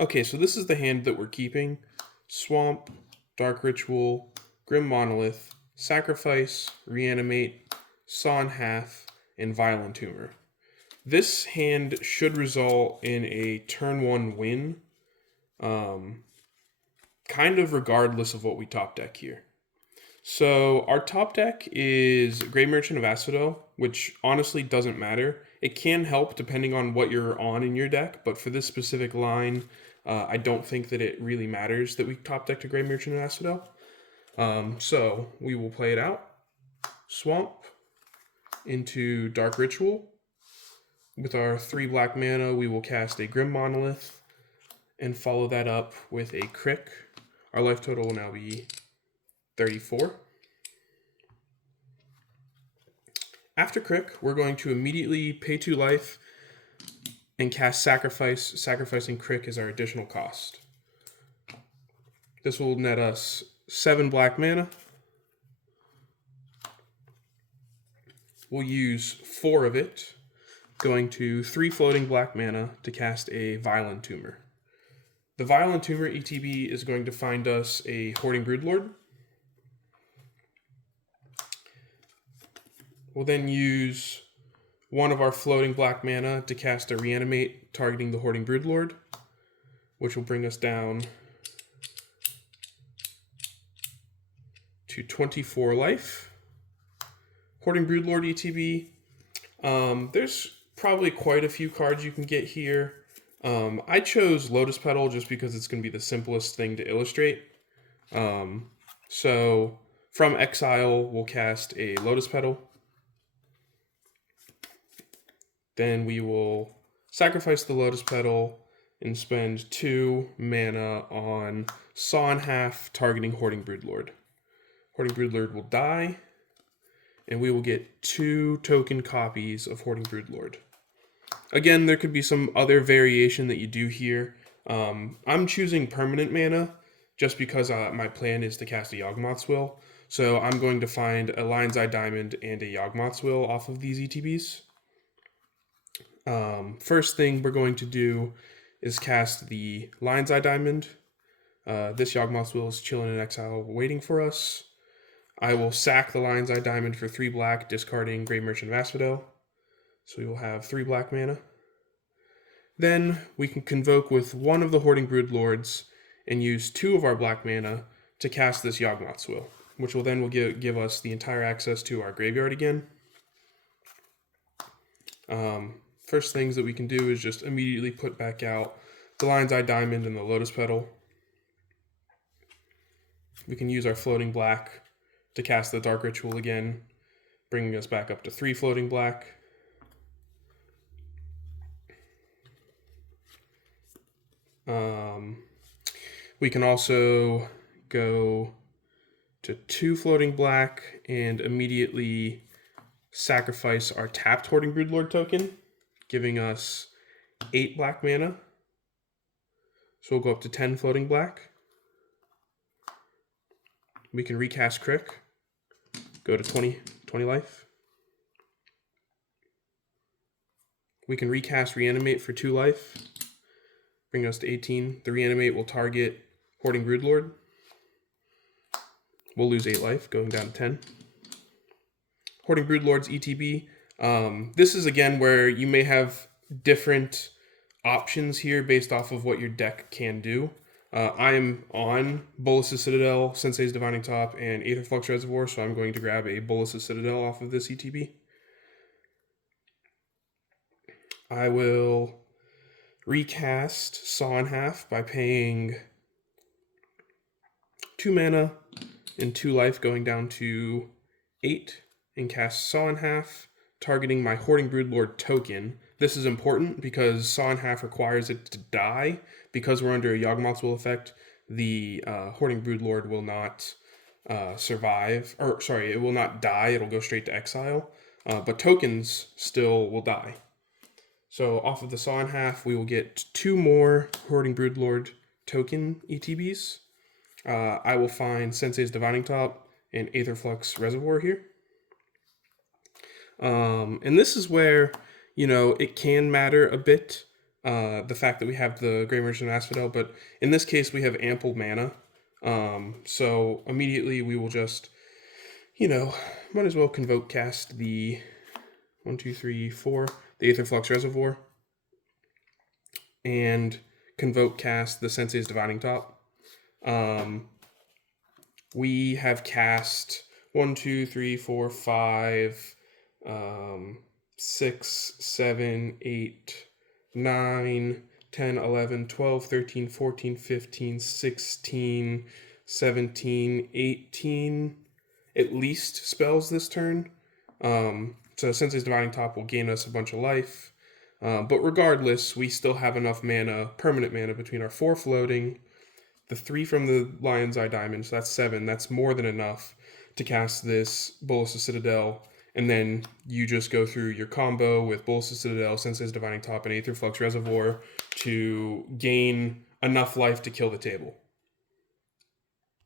Okay, so this is the hand that we're keeping. Swamp, Dark Ritual, Grim Monolith, Sacrifice, Reanimate, Saw in Half, and Violent Tumor. This hand should result in a turn 1 win, kind of regardless of what we top deck here. So our top deck is Grave Merchant of Asphodel, which honestly doesn't matter. It can help depending on what you're on in your deck, but for this specific line, I don't think that it really matters that we top deck to Grave Merchant of Asphodel. So we will play it out. Swamp into Dark Ritual. With our 3 black mana, we will cast a Grim Monolith and follow that up with a Crick. Our life total will now be 34. After Crick, we're going to immediately pay 2 life and cast Sacrifice. Sacrificing Crick is our additional cost. This will net us 7 black mana. We'll use 4 of it, going to 3 floating black mana to cast a Violent Tumor. The Violent Tumor ETB is going to find us a Hoarding Broodlord. We'll then use 1 of our floating black mana to cast a Reanimate, targeting the Hoarding Broodlord, which will bring us down to 24 life. Hoarding Broodlord ETB. There's probably quite a few cards you can get here. I chose Lotus Petal just because it's going to be the simplest thing to illustrate. So from exile, we'll cast a Lotus Petal. Then we will sacrifice the Lotus Petal and spend 2 mana on Saw in Half, targeting Hoarding Broodlord. Hoarding Broodlord will die, and we will get 2 token copies of Hoarding Broodlord. Again, there could be some other variation that you do here. I'm choosing permanent mana just because my plan is to cast a Yawgmoth's Will. So I'm going to find a Lion's Eye Diamond and a Yawgmoth's Will off of these ETBs. First thing we're going to do is cast the Lion's Eye Diamond. This Yawgmoth's Will is chilling in exile waiting for us. I will sack the Lion's Eye Diamond for 3 black, discarding Grave Merchant of Asphodel. So we will have 3 black mana. Then we can convoke with 1 of the Hoarding Broodlords and use 2 of our black mana to cast this Yawgmoth's Will, which will then give us the entire access to our graveyard again. First things that we can do is just immediately put back out the Lion's Eye Diamond and the Lotus Petal. We can use our floating black to cast the Dark Ritual again, bringing us back up to 3 floating black. We can also go to 2 floating black and immediately sacrifice our tapped Hoarding Broodlord token, giving us 8 black mana. So we'll go up to 10 floating black. We can recast Crick, go to 20 life. We can recast Reanimate for 2 life, bring us to 18. The Reanimate will target Hoarding Broodlord. We'll lose 8 life, going down to 10. Hoarding Broodlord's ETB. This is again where you may have different options here based off of what your deck can do. I am on Bolas' Citadel, Sensei's Divining Top, and Aetherflux Reservoir, so I'm going to grab a Bolas' Citadel off of this ETB. I will recast Saw in Half by paying 2 mana and 2 life, going down to 8, and cast Saw in Half, targeting my Hoarding Broodlord token. This is important because Saw in Half requires it to die. Because we're under a Yawgmoth's Will effect, the Hoarding Broodlord will not survive. Or, sorry, it will not die. It'll go straight to exile. But tokens still will die. So off of the Saw in Half, we will get 2 more Hoarding Broodlord token ETBs. I will find Sensei's Divining Top and Aetherflux Reservoir here. And this is where, it can matter a bit. the fact that we have the Grey Merchant of Asphodel, but in this case we have ample mana. So immediately we will just, might as well Convoke cast the 1, 2, 3, 4, the Aether Flux Reservoir, and Convoke cast the Sensei's Dividing Top. We have cast 1, 2, 3, 4, 5, 6, 7, 8, 9, 10, 11, 12, 13, 14, 15, 16, 17, 18, at least spells this turn. So Sensei's Dividing Top will gain us a bunch of life. But regardless, we still have enough mana, permanent mana, between our 4 floating, the 3 from the Lion's Eye Diamond, so that's 7. That's more than enough to cast this Bolas' Citadel, and then you just go through your combo with Bolas' Citadel, Sensei's Dividing Top, and Aether Flux Reservoir to gain enough life to kill the table.